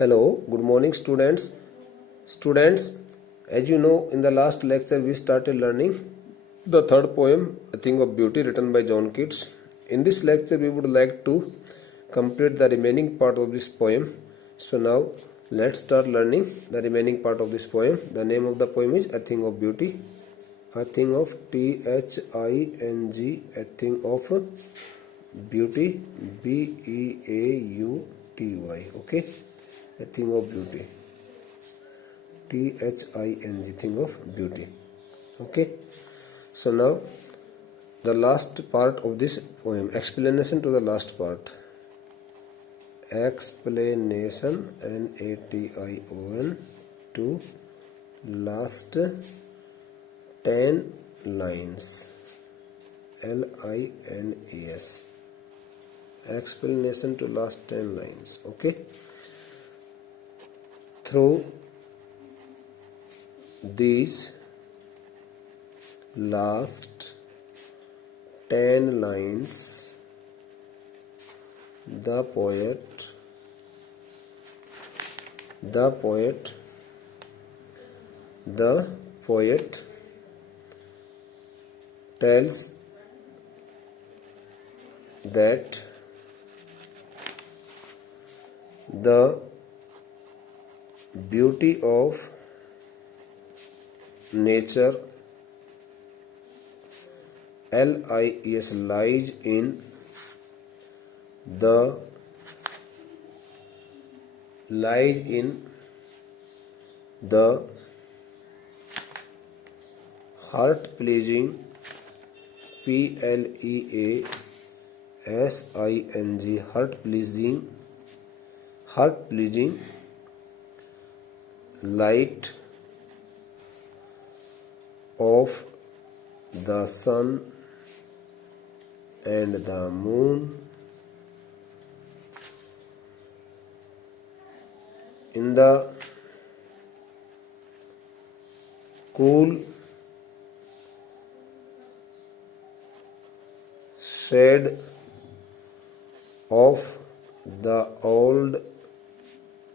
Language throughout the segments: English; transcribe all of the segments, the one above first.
Hello, good morning students. Students, as you know, in the last lecture we started learning the third poem, A Thing of Beauty, written by John Keats. In this lecture we would like to complete the remaining part of this poem. So now let's start learning the remaining part of this poem. The name of the poem is A Thing of Beauty. A thing of Thing, a thing of beauty, Beauty. Okay, a thing of beauty, Thing, thing of beauty. Okay, so now the last part of this poem, explanation to the last part. Explanation, Nation, to last 10 lines, Lines. Explanation to last 10 lines. Okay, through these last 10 lines, the poet tells that the beauty of nature lies in the heart pleasing Pleasing heart pleasing light of the sun and the moon in the cool shade of the old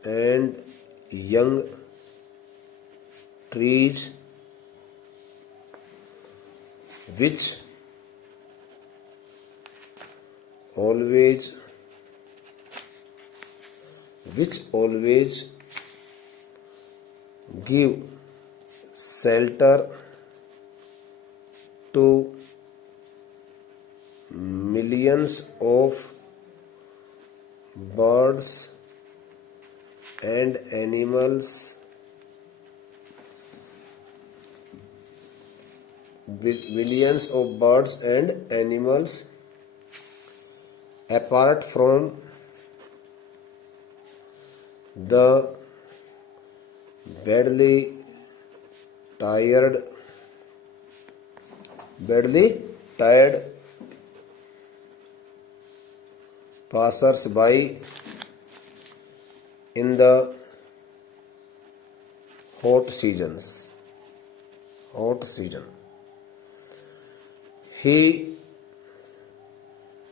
and young trees, which always give shelter to millions of birds and animals, apart from the badly tired passers-by in the hot season. He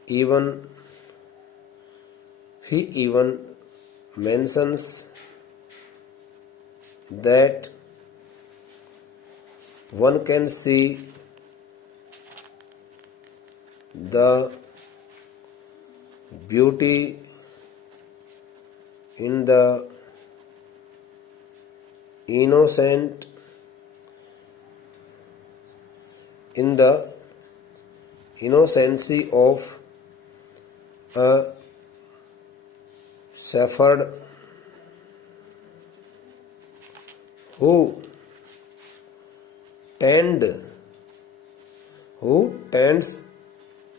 even mentions that one can see the beauty in the innocency of a shepherd who tends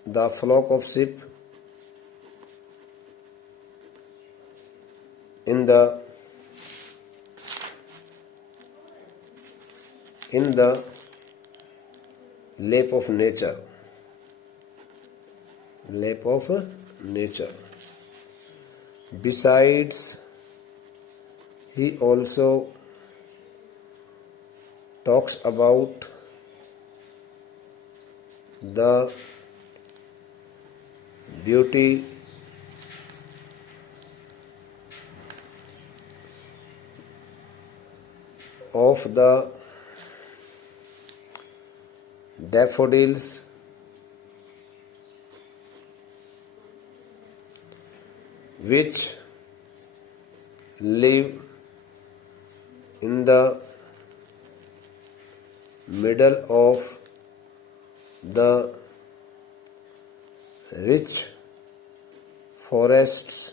the flock of sheep in the lap of nature. Besides, he also talks about the beauty of the daffodils which live in the middle of the rich forests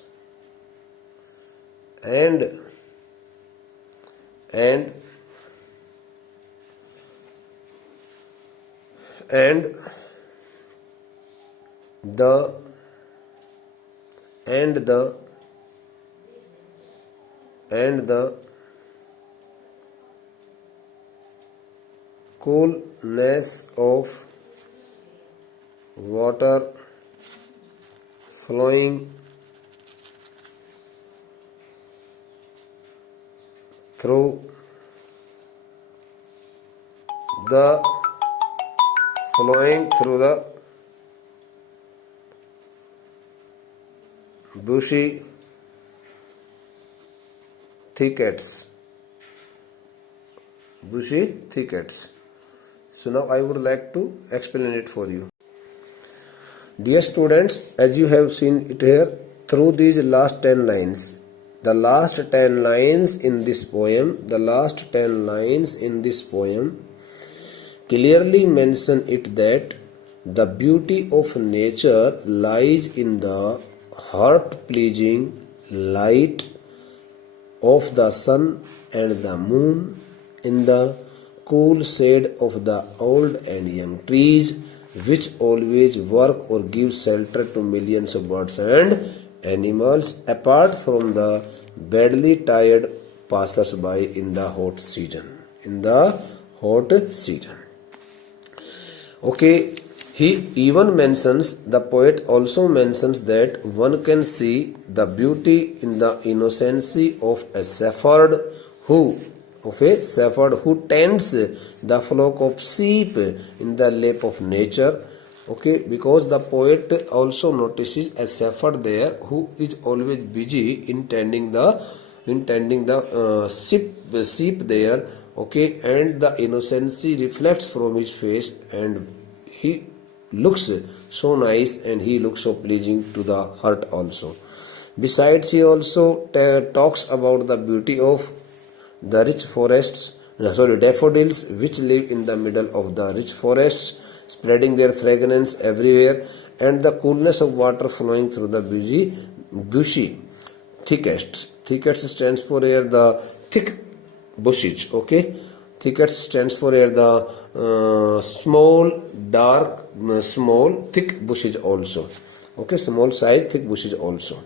and the coolness of water flowing through the bushy thickets. So now I would like to explain it for you. Dear students, as you have seen it here, through these last 10 lines, the last 10 lines in this poem clearly mention it that the beauty of nature lies in the heart-pleasing light of the sun and the moon, in the cool shade of the old and young trees, which always work or give shelter to millions of birds and animals, apart from the badly tired passers-by in the hot season. Okay, the poet also mentions that one can see the beauty in the innocency of a shepherd who tends the flock of sheep in the lap of nature. Okay, because the poet also notices a shepherd there who is always busy in tending the sheep there. Okay, and the innocency reflects from his face, and he looks so nice and he looks so pleasing to the heart also. Besides, he also talks about the beauty of the daffodils which live in the middle of the rich forests, spreading their fragrance everywhere, and the coolness of water flowing through the bushy thickets. Thickets stands for here the thick bushes. Okay, thickets stands for here the small thick bushes also. Okay, small size thick bushes also.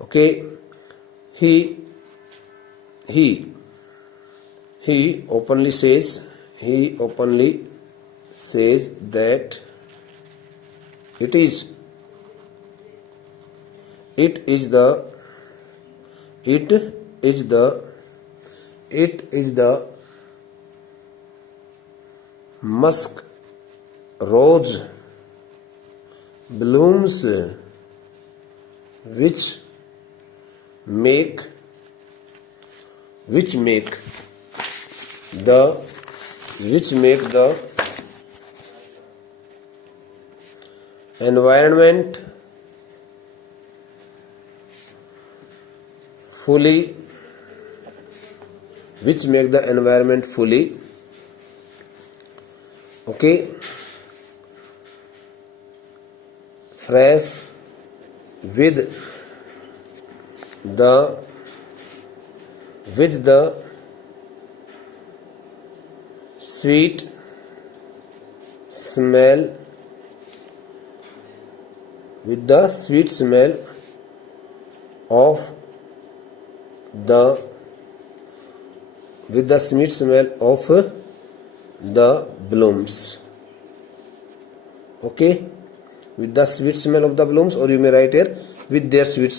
Okay, he openly says that it is the musk rose blooms which make the environment fully okay fresh with the sweet smell of the blooms. Okay, with the sweet smell of the blooms, or you may write here with their sweet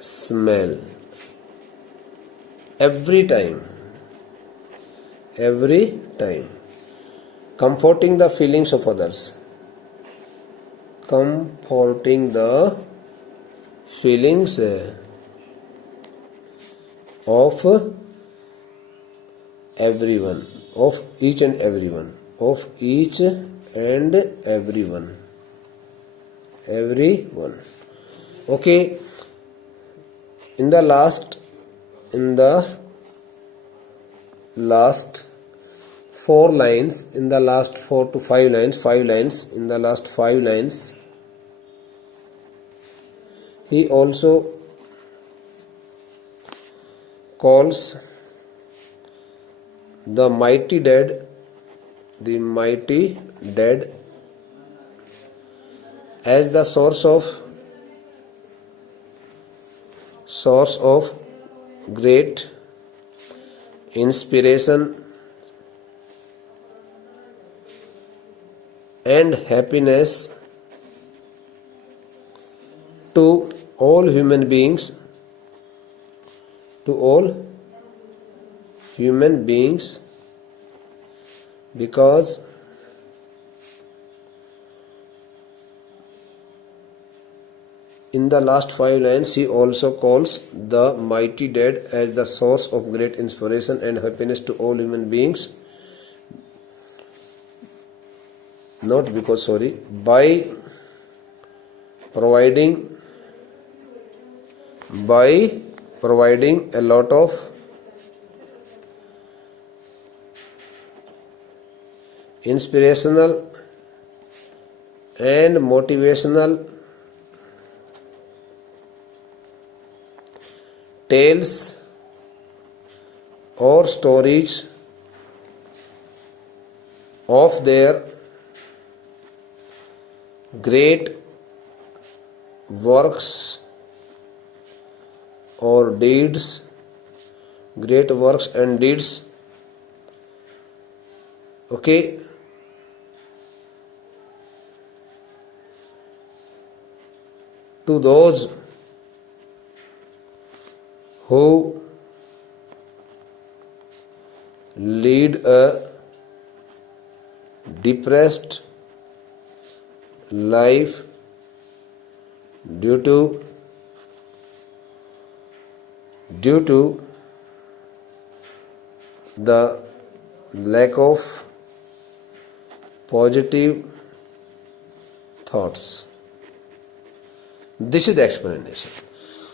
smell every time comforting the feelings of others, of everyone, of each and everyone, of each and everyone. Okay, in the last 4 lines, in the last 4 to 5 lines, in the last 5 lines, he also calls the mighty dead as the source of great inspiration and happiness to all human beings, because in the last 5 lines he also calls the mighty dead as the source of great inspiration and happiness to all human beings, by providing a lot of inspirational and motivational tales or stories of their great works and deeds. Okay, to those who lead a depressed life due to the lack of positive thoughts. This is the explanation.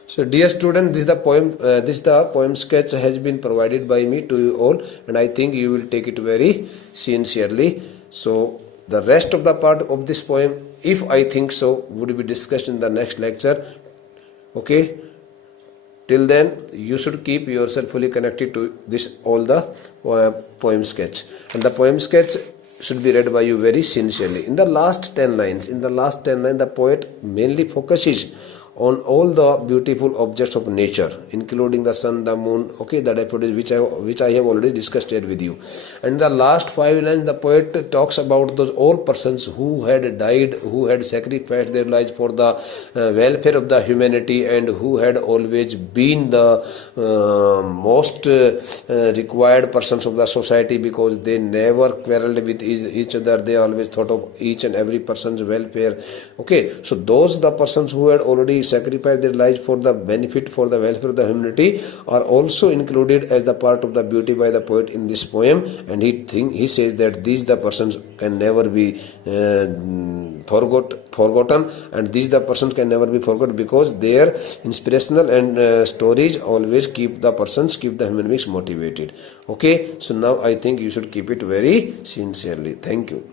So, dear student, this is the poem sketch has been provided by me to you all, and I think you will take it very sincerely. So, the rest of the part of this poem, if I think so, would be discussed in the next lecture. Okay. Till then, you should keep yourself fully connected to all the poem sketch, and the poem sketch should be read by you very sincerely. In the last 10 lines, the poet mainly focuses on all the beautiful objects of nature, including the sun, the moon, the daffodils, which I have already discussed here with you. And the last 5 lines, the poet talks about those all persons who had died, who had sacrificed their lives for the welfare of the humanity, and who had always been the most required persons of the society, because they never quarreled with each other. They always thought of each and every person's welfare. So those the persons who had already sacrificed their lives for the welfare of the humanity are also included as the part of the beauty by the poet in this poem. And he says that these the persons can never be forgotten, and these the persons can never be forgotten because their inspirational and stories always keep the human beings motivated. So now I think you should keep it very sincerely. Thank you.